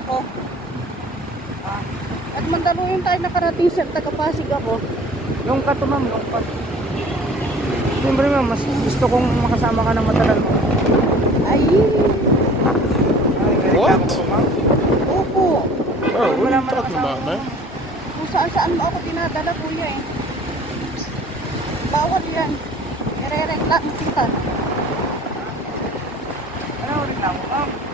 ako. At Mandaluyong tayo nakarating sa taga-Pasig ako. Yung ka to ma'am, yung ka. Siyempre ma'am, mas gusto kong makasama ka ng matagal mo. Ay, What? opo. Oh, what are you talking about, man? Kung saan mo ako dinadala, kuya eh. Bawal yan. Ire-reklamo kita. Ano ulit lang, ma'am?